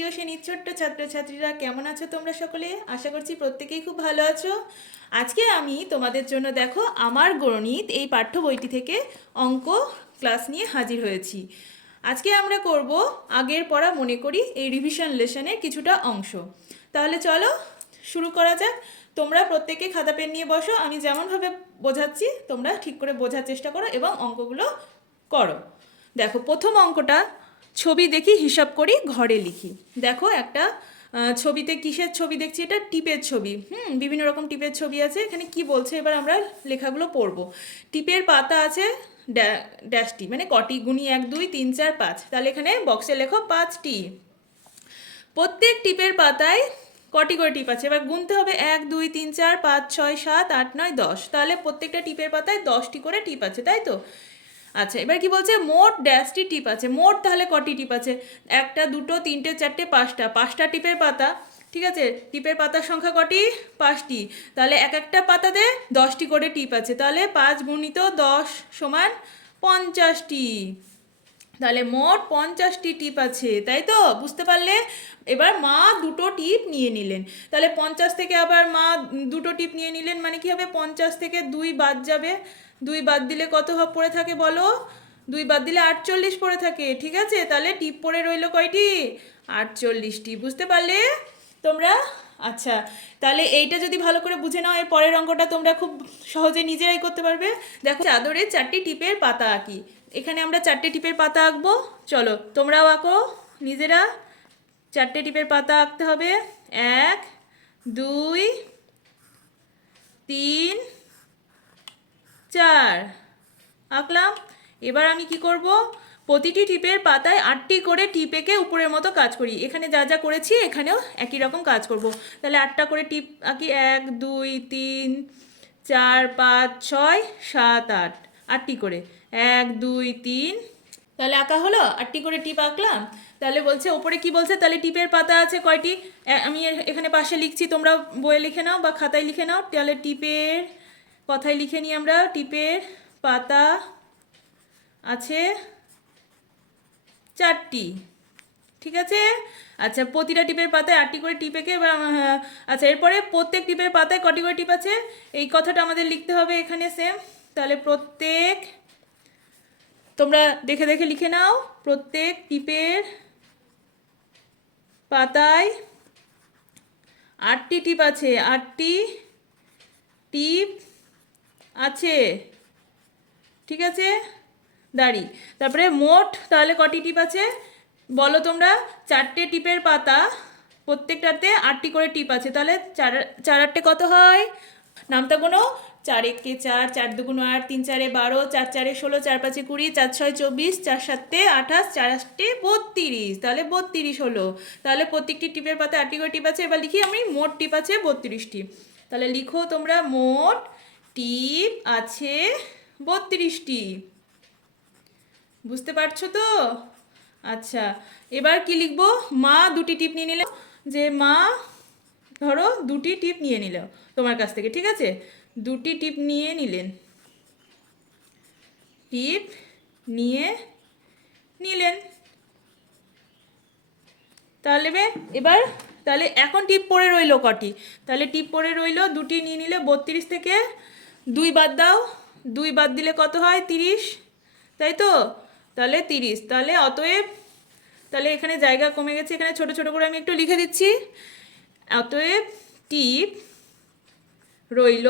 তৃতীয় শ্রেণীর ছোট্ট ছাত্রছাত্রীরা কেমন আছো তোমরা সকলে? আশা করছি প্রত্যেকেই খুব ভালো আছো। আজকে আমি তোমাদের জন্য দেখো আমার গণিত এই পাঠ্য বইটি থেকে অঙ্ক ক্লাস নিয়ে হাজির হয়েছি। আজকে আমরা করব আগের পড়া মনে করি এই রিভিশন লেসনের কিছুটা অংশ। তাহলে চলো শুরু করা যাক। তোমরা প্রত্যেকে খাতা পেন নিয়ে বসো, আমি যেমনভাবে বোঝাচ্ছি তোমরা ঠিক করে বোঝার চেষ্টা করো এবং অঙ্কগুলো করো। দেখো প্রথম অঙ্কটা, ছবি দেখি হিসাব করি ঘরে লিখি। দেখো একটা ছবিতে কিসের ছবি দেখছি? এটা টিপের ছবি। বিভিন্ন রকম টিপের ছবি আছে। এখানে কি বলছে এবার আমরা লেখাগুলো পড়বো। টিপের পাতা আছে ড্যাশটি, মানে কটি, গুণি 1 2 3 4 5। তাহলে এখানে বক্সে লেখো 5টি। প্রত্যেক টিপের পাতায় কটি করে টিপ আছে? এবার গুনতে হবে 1 2 3 4 5 6 7 8 9 10। তাহলে প্রত্যেকটা টিপের পাতায় 10টি করে টিপ আছে, তাই তো? আচ্ছা, এবার কি বলছে? মোট ড্যাশটি টিপ আছে। মোট তাহলে কটি টিপ আছে? 1টা 2টো 3টে 4টে 5টা টিপের পাতা। ঠিক আছে, টিপের পাতার সংখ্যা কটি? 5টি। তাহলে এক একটা পাতাতে 10টি করে টিপ আছে। তাহলে 5 গুণিত 10 সমান 50টি। তাহলে মোট 50টি টিপ আছে, তাই তো? বুঝতে পারলে? এবার মা দুটো টিপ নিয়ে নিলেন। তাহলে 50 থেকে আবার মা দুটো টিপ নিয়ে নিলেন, মানে কি হবে? 50 থেকে 2 বাদ যাবে। 2 বাদ দিলে কত পড়ে থাকে বলো? 2 বাদ দিলে 48 পড়ে থাকে। ঠিক আছে, তাহলে টিপ পড়ে রইল কয়টি? 48টি। বুঝতে পারলে তোমরা? আচ্ছা, তাহলে এইটা যদি ভালো করে বুঝে নাও, এর পরের অঙ্কটা তোমরা খুব সহজে নিজেরাই করতে পারবে। দেখো, চাদরে 4টি টিপের পাতা আঁকি। এখানে আমরা 4টে টিপের পাতা আঁকবো। চলো তোমরাও আঁকো নিজেরা। 4টে টিপের পাতা আঁকতে হবে। 1 2 3 4 আঁকলাম। এবার আমি কি করব? প্রতিটি টিপের পাতায় 8টি করে টিপ এঁকে উপরের মতো কাজ করি। এখানে যা যা করেছি এখানেও একই রকম কাজ করব। তাহলে 8টা করে টিপ আঁকি। 1 2 3 4 5 6 7 8। 8টি করে 1 2 3। তাহলে আঁকা হলো, 8টি করে টিপ আঁকলাম। তাহলে বলছে ওপরে কি বলছে? তাহলে টিপের পাতা আছে কয়টি? আমি এখানে পাশে লিখছি, তোমরা বইয়ে লিখে নাও বা খাতায় লিখে নাও। তাহলে টিপের কথায় লিখে নিই আমরা। টিপের পাতা আছে 4টি। ঠিক আছে। আচ্ছা, প্রতিটা টিপের পাতায় 8টি করে টিপ এঁকে এবার আচ্ছা, এরপরে প্রত্যেক টিপের পাতায় কটি করে টিপ আছে এই কথাটা আমাদের লিখতে হবে এখানে সেম। তাহলে প্রত্যেক, তোমরা দেখে দেখে লিখে নাও, প্রত্যেক টিপের পাতায় 8টি টিপ আছে। 8টি টিপ আছে। ঠিক আছে, দাঁড়ি। তারপরে মোট তাহলে কটি টিপ আছে বলো তোমরা? 4টে টিপের পাতা, প্রত্যেকটাতে 8টি করে টিপ আছে। তাহলে 4 4 8টে কত হয়? নামটা কোনো। 4 1 4, 4 2 8, 3 4 12, 4 4 16, 4 5 20, 4 6 24, 4 7 28, 4 8 32। তাহলে 32 হলো। তাহলে প্রত্যেকটি টিপের পাতে 8টি করে টিপ আছে। এবার লিখি আমি, মোট টিপ আছে 32টি। তাহলে লিখো তোমরা, মোট টিপ আছে 32টি। বুঝতে পারছো তো? আচ্ছা, এবার কি লিখবো? মা দুটি টিপ নিয়ে নিল। যে মা ধরো দুটি টিপ নিয়ে নিল তোমার কাছ থেকে। ঠিক আছে, দুটি টিপ নিয়ে নিলেন। টিপ নিয়ে নিলেন। তাহলে এবার তাহলে এখন টিপ পড়ে রইল কটি? তাহলে টিপ পড়ে রইল দুটি নিয়ে নিলে। 32 থেকে 2 বাদ দাও। 2 বাদ দিলে কত হয়? 30, তাই তো? তাহলে 30। তাহলে অতএব, তাহলে এখানে জায়গা কমে গেছে, এখানে ছোট ছোট করে আমি একটু লিখে দিচ্ছি। অতএব টিপ রইল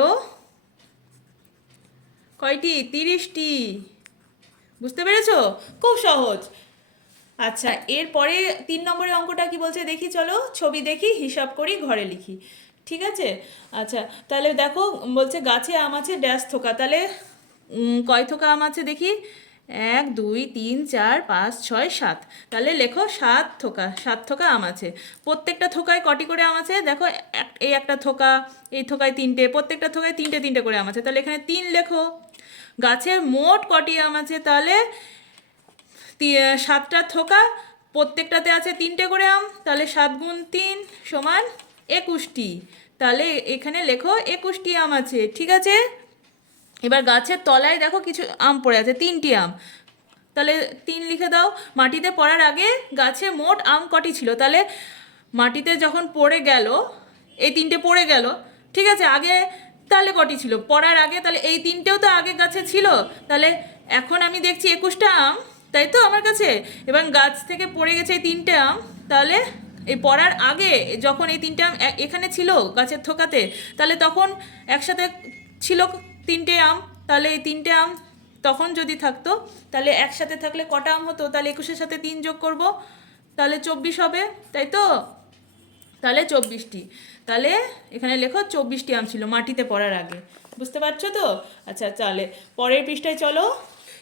কয়টি? 30টি। বুঝতে পেরেছো? খুব সহজ। আচ্ছা, এরপরে 3 নম্বরের অঙ্কটা কি বলছে দেখি চলো। ছবি দেখি হিসাব করি ঘরে লিখি। ঠিক আছে। আচ্ছা, তাহলে দেখো বলছে গাছে আম আছে ড্যাশ থোকা। তাহলে কয় থোকা আম আছে দেখি? 1 2 3 4 5 6 7। তাহলে লেখো 7 থোকা। 7 থোকা আম আছে। প্রত্যেকটা থোকায় কটি করে আম আছে? দেখো, এই একটা থোকা, এই থোকায় 3টে, প্রত্যেকটা থোকায় 3টে 3টে করে আম আছে। তাহলে এখানে 3 লেখো। গাছে মোট কটি আম আছে? তাহলে 7টা থোকা, প্রত্যেকটাতে আছে 3টে করে আম। তাহলে 7 গুণ 3 সমান 21টি। তাহলে এখানে লেখো 21টি আম আছে। ঠিক আছে। এবার গাছের তলায় দেখো কিছু আম পড়ে আছে, 3টি আম। তাহলে 3 লিখে দাও। মাটিতে পড়ার আগে গাছে মোট আম কটি ছিল? তাহলে মাটিতে যখন পড়ে গেল, এই 3টে পড়ে গেল, ঠিক আছে, আগে তাহলে কটি ছিল পড়ার আগে? তাহলে এই 3টেও তো আগে গাছে ছিল। তাহলে এখন আমি দেখছি 21টা আম, তাই তো আমার কাছে। এবং গাছ থেকে পড়ে গেছে এই 3টে আম, তাহলে এই পড়ার আগে যখন এই 3টে আম এখানে ছিল গাছের থোকাতে, তাহলে তখন একসাথে ছিল 3টে আম। তাহলে এই 3টে আম তখন যদি থাকতো, তাহলে একসাথে থাকলে কটা আম হতো? তাহলে 21-এর সাথে 3 যোগ করব, তাহলে 24 হবে, তাই তো? তাহলে 24টি। তাহলে এখানে লেখো 24টি আম ছিল মাটিতে পড়ার আগে। বুঝতে পারছো তো? আচ্ছা, তাহলে পরের পৃষ্ঠায় চলো।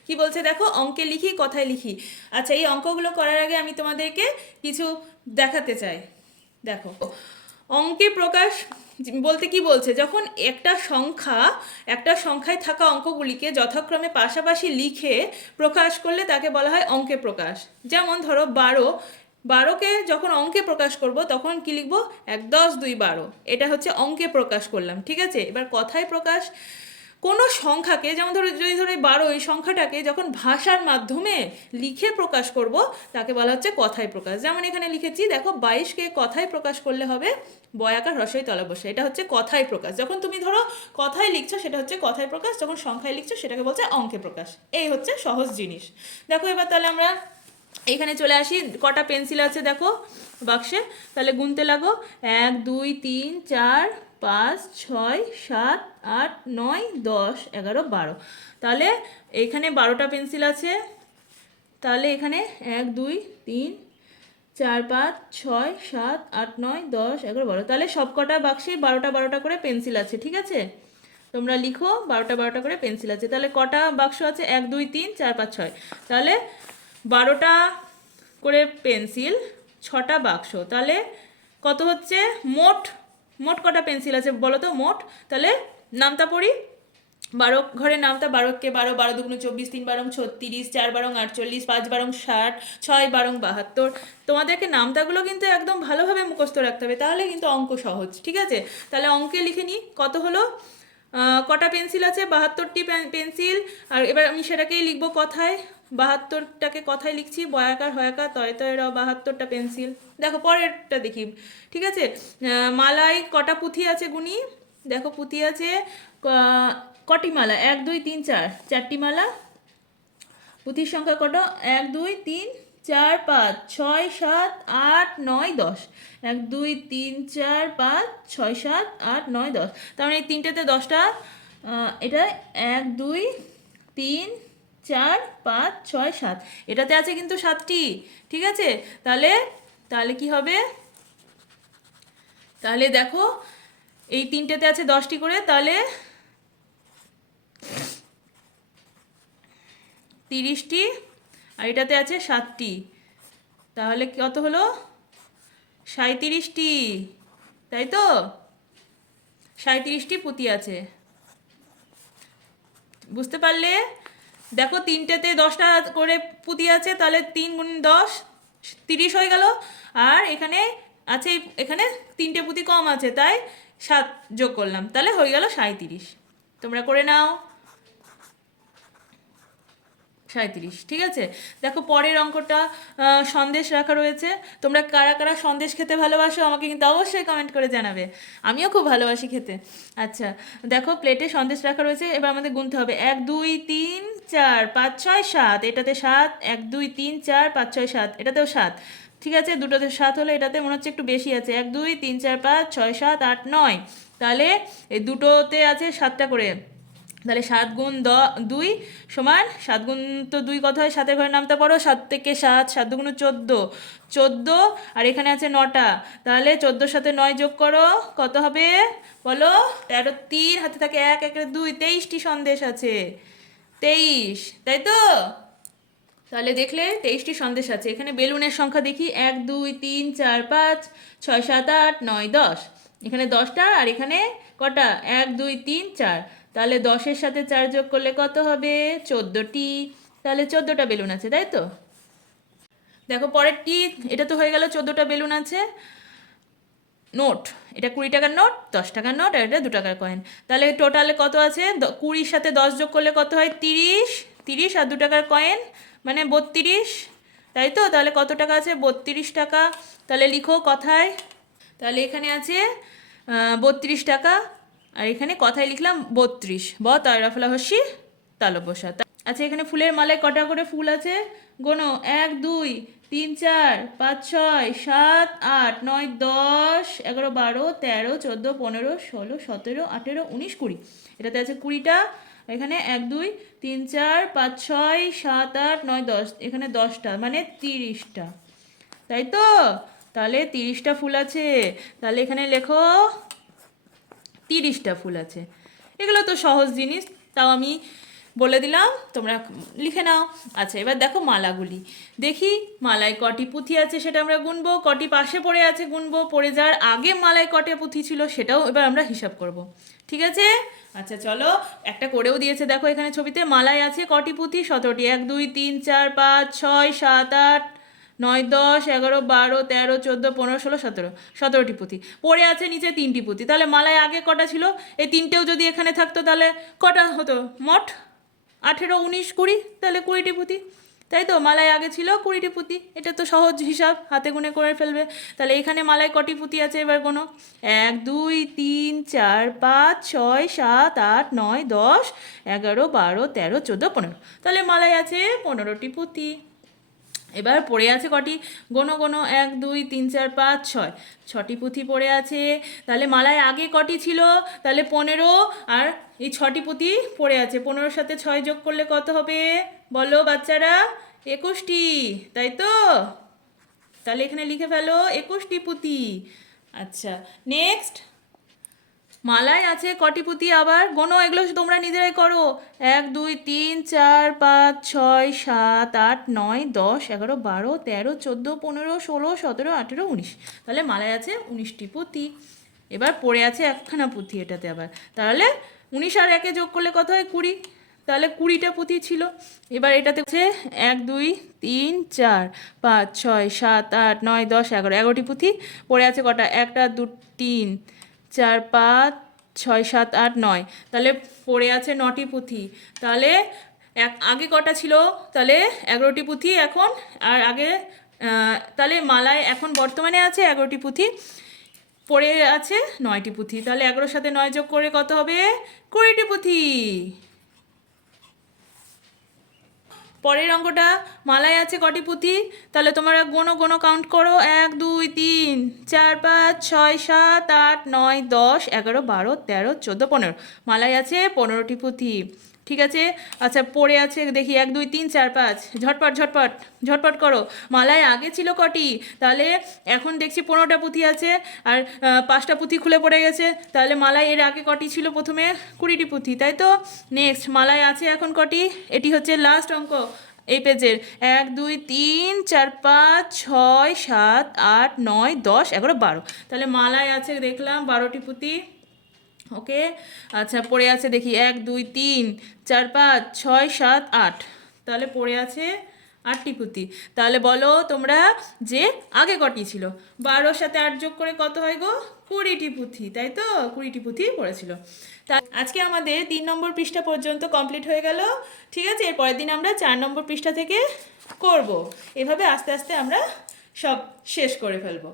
কি বলছে দেখো, অঙ্কে লিখি কথায় লিখি। আচ্ছা, এই অঙ্কগুলো করার আগে আমি তোমাদেরকে কিছু দেখাতে চাই। দেখো, অঙ্কে প্রকাশ বলতে কি বলছে, যখন একটা সংখ্যায় থাকা অঙ্কগুলিকে যথাক্রমে পাশাপাশি লিখে প্রকাশ করলে তাকে বলা হয় অঙ্কে প্রকাশ। যেমন ধরো 12কে যখন অঙ্কে প্রকাশ করব তখন কি লিখব? 1, 10, 2, 12। এটা হচ্ছে অঙ্কে প্রকাশ করলাম, ঠিক আছে। এবার কথায় প্রকাশ, কোনো সংখ্যাকে, যেমন যদি ধরো 12, এই সংখ্যাটাকে যখন ভাষার মাধ্যমে লিখে প্রকাশ করব তাকে বলা হচ্ছে কথায় প্রকাশ। যেমন এখানে লিখেছি দেখো, 22কে কথায় প্রকাশ করলে হবে বয়াকার হ্রস্বই তলা বসে। এটা হচ্ছে কথায় প্রকাশ। যখন তুমি ধরো কথায় লিখছো সেটা হচ্ছে কথায় প্রকাশ, যখন সংখ্যায় লিখছো সেটাকে বলছে অঙ্কে প্রকাশ। এই হচ্ছে সহজ জিনিস। দেখো এবার তাহলে আমরা এইখানে চলে আসি। কটা পেন্সিল আছে দেখো বাক্সে, তাহলে গুনতে লাগো। 1, 2, 3, 4, 5, 6, 7, 8, 9, 10, 11, 12। তাহলে এইখানে 12টা পেন্সিল আছে। তাহলে এখানে 1, 2, 3, 4, 5, 6, 7, 8, 9, 10, 11, 12। তাহলে সব কটা বাক্সে 12টা করে পেন্সিল আছে, ঠিক আছে। তোমরা লিখো 12টা করে পেন্সিল আছে। তাহলে কটা বাক্স আছে? 1, 2, 3, 4, 5, 6। তাহলে 12টা করে পেন্সিল, 6টা বাক্স। তাহলে কত হচ্ছে? মোট কটা পেন্সিল আছে বলো তো মোট? তাহলে নামতা পড়ি। 12 ঘরের নামতা, 12কে 12, 12 দুগুণ 24, 3 12 36, 4 12 48, 5 12 60, 6 12 72। তোমাদেরকে নামতাগুলো কিন্তু একদম ভালোভাবে মুখস্থ রাখতে হবে, তাহলে কিন্তু অঙ্ক সহজ, ঠিক আছে। তাহলে অঙ্কে লিখে নিই কত হলো। কটা পেন্সিল আছে? 72টি পেন্সিল। আর এবার আমি সেটাকেই লিখবো কথায়। 72টাকে কথায় লিখছি, বয়াকার হয়াকার তয় তয় র, 72টা পেন্সিল। দেখো পরেরটা দেখি, ঠিক আছে। মালায় কটা পুঁথি আছে গুনি। দেখো পুঁথি আছে কটি মালা? 1, 2, 3, 4, 4টি মালা। পুঁথির সংখ্যা কত? 1, 2, 3, 4, 5, 6, 7, 8, 9, 10। 1, 2, 3, 4, 5, 6, 7, 8, 9, 10। তার মানে এই 3টেতে 10টা। এটা 1, 2, 3, 4, 5, 6, 7। এটাতে আছে কিন্তু 7টি, ঠিক আছে। তাহলে তাহলে কি হবে? তাহলে দেখো এই 3টেতে আছে 10টি করে, তাহলে 30টি, আর এটাতে আছে 7টি। তাহলে কত হলো? 37টি, তাই তো? 37টি পুঁতি আছে। বুঝতে পারলে? দেখো 3টেতে 10টা করে পুঁতি আছে, তাহলে 3 গুণ 10, 30 হয়ে গেল। আর এখানে আছে, এখানে 3টে পুঁতি কম আছে, তাই 7 যোগ করলাম, তাহলে হয়ে গেল 37। তোমরা করে নাও 37, ঠিক আছে। দেখো পরের অঙ্কটা সন্দেশ রাখা রয়েছে। তোমরা কারা কারা সন্দেশ খেতে ভালোবাসো আমাকে কিন্তু অবশ্যই কমেন্ট করে জানাবে। আমিও খুব ভালোবাসি খেতে। আচ্ছা, দেখো প্লেটে সন্দেশ রাখা রয়েছে। এবার আমাদের গুনতে হবে। 1, 2, 3, 4, 5, 6, 7। এটাতে 7, 1, 2, 3, 4, 5, 6, 7। এটাতেও 7, ঠিক আছে। দুটোতে 7 হলে এটাতে মনে হচ্ছে একটু বেশি আছে। 1, 2, 3, 4, 5, 6, 7, 8, 9। তাহলে এই দুটোতে আছে 7টা করে। তাহলে 7 গুণ 2 সমান 7 গুণ তো 2 কত হয়? 7-এর ঘরে নামতে পারো। 7 থেকে 7, 7 দুগুণ 14, 14। আর এখানে আছে 9টা, তাহলে 14-র সাথে 9 যোগ করো, কত হবে বলো? 13, 3 হাতে থাকে 1, 1 2, 23টি সন্দেশ আছে। 23, তাই তো? তাহলে দেখলে 23টি সন্দেশ আছে। এখানে বেলুনের সংখ্যা দেখি, 1, 2, 3, 4, 5, 6, 7, 8, 9, 10। এখানে 10টা, আর এখানে কটা? 1, 2, 3, 4। তাহলে 10-এর সাথে 4 যোগ করলে কত হবে? 14টি। তাহলে 14টা বেলুন আছে, তাই তো? দেখো পরেরটি, এটা তো হয়ে গেল 14টা বেলুন আছে। নোট, এটা 20 টাকার নোট, 10 টাকার নোট, আর এটা 2 টাকার কয়েন। তাহলে টোটালে কত আছে? 20-র সাথে 10 যোগ করলে কত হয়? 30, 30 আর 2 টাকার কয়েন মানে 32, তাই তো? তাহলে কত টাকা আছে? 32 টাকা। তাহলে লিখো কথায়। তাহলে এখানে আছে 32 টাকা, আর এখানে কথায় লিখলাম 32। তয় রফলা হস্যি তালব্যস্যা। আচ্ছা, এখানে ফুলের মালায় কটা করে ফুল আছে? গোনো। 1 2 3 4 5 6 7 8 9 10 11 12 13 14 15 16 17 18 19 20। এটাতে আছে 20টা। এখানে 1 2 3 4 5 6 7 8 9 10, এখানে 10টা, মানে 30টা, তাই তো? তাহলে 30টা ফুল আছে। তাহলে এখানে লেখো 30টা ফুল আছে। এগুলো তো সহজ জিনিস, তাও আমি বলে দিলাম, তোমরা লিখে নাও। আচ্ছা, এবার দেখো মালাগুলি। দেখি মালায় কটি পুঁথি আছে সেটা আমরা গুনবো, কটি পাশে পড়ে আছে গুনবো, পড়ে যাওয়ার আগে মালায় কটে পুঁথি ছিল সেটাও এবার আমরা হিসাব করব। ঠিক আছে? আচ্ছা চলো, একটা করেও দিয়েছে দেখো এখানে ছবিতে। মালায় আছে কটি পুঁথি? 17টি। 1 2 3 4 5 6 7 8 9 10 11 12 13 14 15 16 17, 17টি পুঁথি। পড়ে আছে নিচে 3টি পুঁথি। তাহলে মালায় আগে কটা ছিল? এই 3টেও যদি এখানে থাকতো তাহলে কটা হতো মোট? 18 19 20, তাহলে 20টি পুঁথি, তাই তো? মালায় আগে ছিল 20টি পুঁথি। এটা তো সহজ হিসাব, হাতে গুনে করে ফেলবে। তাহলে এখানে মালায় কটি পুঁথি আছে এবার গোনো। 1 2 3 4 5 6 7 8 9 10 11 12 13 14 15, তাহলে মালায় আছে 15টি পুঁথি। এবার পড়ে আছে কটি? গোনো গোনো। 1 2 3 4 5 6, 6টি পুঁথি পড়ে আছে। তাহলে মালায় আগে কটি ছিল? তাহলে 15, আর এই 6টি পুঁথি পড়ে আছে। 15-র সাথে 6 যোগ করলে কত হবে বলো বাচ্চারা? 21টি, তাই তো? তাহলে এখানে লিখে ফেলো 21টি পুঁথি। আচ্ছা, নেক্সট। মালায় আছে কটি পুঁথি আবার গোনো, এগুলো তোমরা নিজেরাই করো। 1 2 3 4 5 6 7 8 9 10 11 12 13 14 15 16 17 18 19, তাহলে মালায় আছে 19টি পুঁথি। এবার পড়ে আছে একখানা পুঁথি এটাতে আবার। তাহলে 19 আর 1 যোগ করলে কত হয়? 20, তাহলে 20টা পুঁথি ছিল। এবার এটাতে হচ্ছে 1 2 3 4 5 6 7 8 9 10 11, 11টি পুঁথি পড়ে আছে। কটা? 1 2 3 4 5 6 7 8 9, তাহলে পড়ে আছে 9টি পুঁথি। তাহলে আগে কটা ছিল? তাহলে 11টি পুঁথি এখন, আর আগে তাহলে মালায় এখন বর্তমানে আছে 11টি পুঁথি, পড়ে আছে 9টি পুঁথি। তাহলে 11-র সাথে 9 যোগ করে কত হবে? 20টি পুঁথি। পরের অঙ্কটা, মালায় আছে কটি পুঁথি? তাহলে তোমরা গোনো গোনো কাউন্ট করো। 1 2 3 4 5 6 7 8 9 10 11 12 13 14 15, মালায় আছে 15টি পুঁথি। ঠিক আছে? আচ্ছা, পড়ে আছে দেখি 1 2 3 4 5, ঝটপট ঝটপট ঝটপট করো। মালায় আগে ছিল কটি? তাহলে এখন দেখছি 15টা পুঁথি আছে, আর 5টা পুঁথি খুলে পড়ে গেছে। তাহলে মালায় এর আগে কটি ছিল? প্রথমে 20টি পুঁথি, তাই তো? নেক্সট, মালায় আছে এখন কটি? এটি হচ্ছে লাস্ট অঙ্ক এই পেজের। 1 2 3 4 5 6 7 8 9 10 11 12, তাহলে মালায় আছে দেখলাম 12টি পুঁথি। ওকে, আচ্ছা, পড়ে আছে দেখি 1 2 3 4 5 6 7 8, তাহলে পড়ে আছে 8টি পুঁথি। তাহলে বলো তোমরা যে আগে কটি ছিল? 12-র সাথে 8 যোগ করে কত হয় গো? 20টি পুঁথি, তাই তো? 20টি পুঁথি পড়েছিল। তা আজকে আমাদের 3 নম্বর পৃষ্ঠা পর্যন্ত কমপ্লিট হয়ে গেল। ঠিক আছে? এর পরের দিন আমরা 4 নম্বর পৃষ্ঠা থেকে করব। এভাবে আস্তে আস্তে আমরা সব শেষ করে ফেলবো।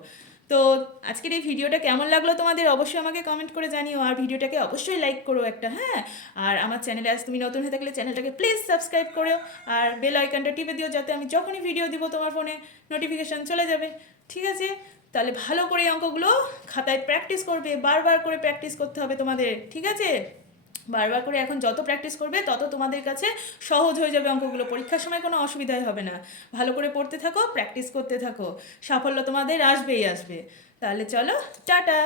তো আজকের এই ভিডিওটা কেমন লাগলো তোমাদের অবশ্যই আমাকে কমেন্ট করে জানিও, আর ভিডিওটাকে অবশ্যই লাইক করো একটা, হ্যাঁ? আর আমার চ্যানেলে আজ তুমি নতুন হয়ে থাকলে চ্যানেলটাকে প্লিজ সাবস্ক্রাইব করো, আর বেল আইকনটা টিপে দিও যাতে আমি যখনই ভিডিও দিব তোমার ফোনে নোটিফিকেশান চলে যাবে। ঠিক আছে? তাহলে ভালো করে অঙ্কগুলো খাতায় প্র্যাকটিস করবে, বারবার করে প্র্যাকটিস করতে হবে তোমাদের। ঠিক আছে? বারবার করে এখন যত প্র্যাকটিস করবে তত তোমাদের কাছে সহজ হয়ে যাবে অঙ্কগুলো, পরীক্ষার সময় কোনো অসুবিধাই হবে না। ভালো করে পড়তে থাকো, প্র্যাকটিস করতে থাকো, সাফল্য তোমাদের আসবেই আসবে। তাহলে চলো, টাটা।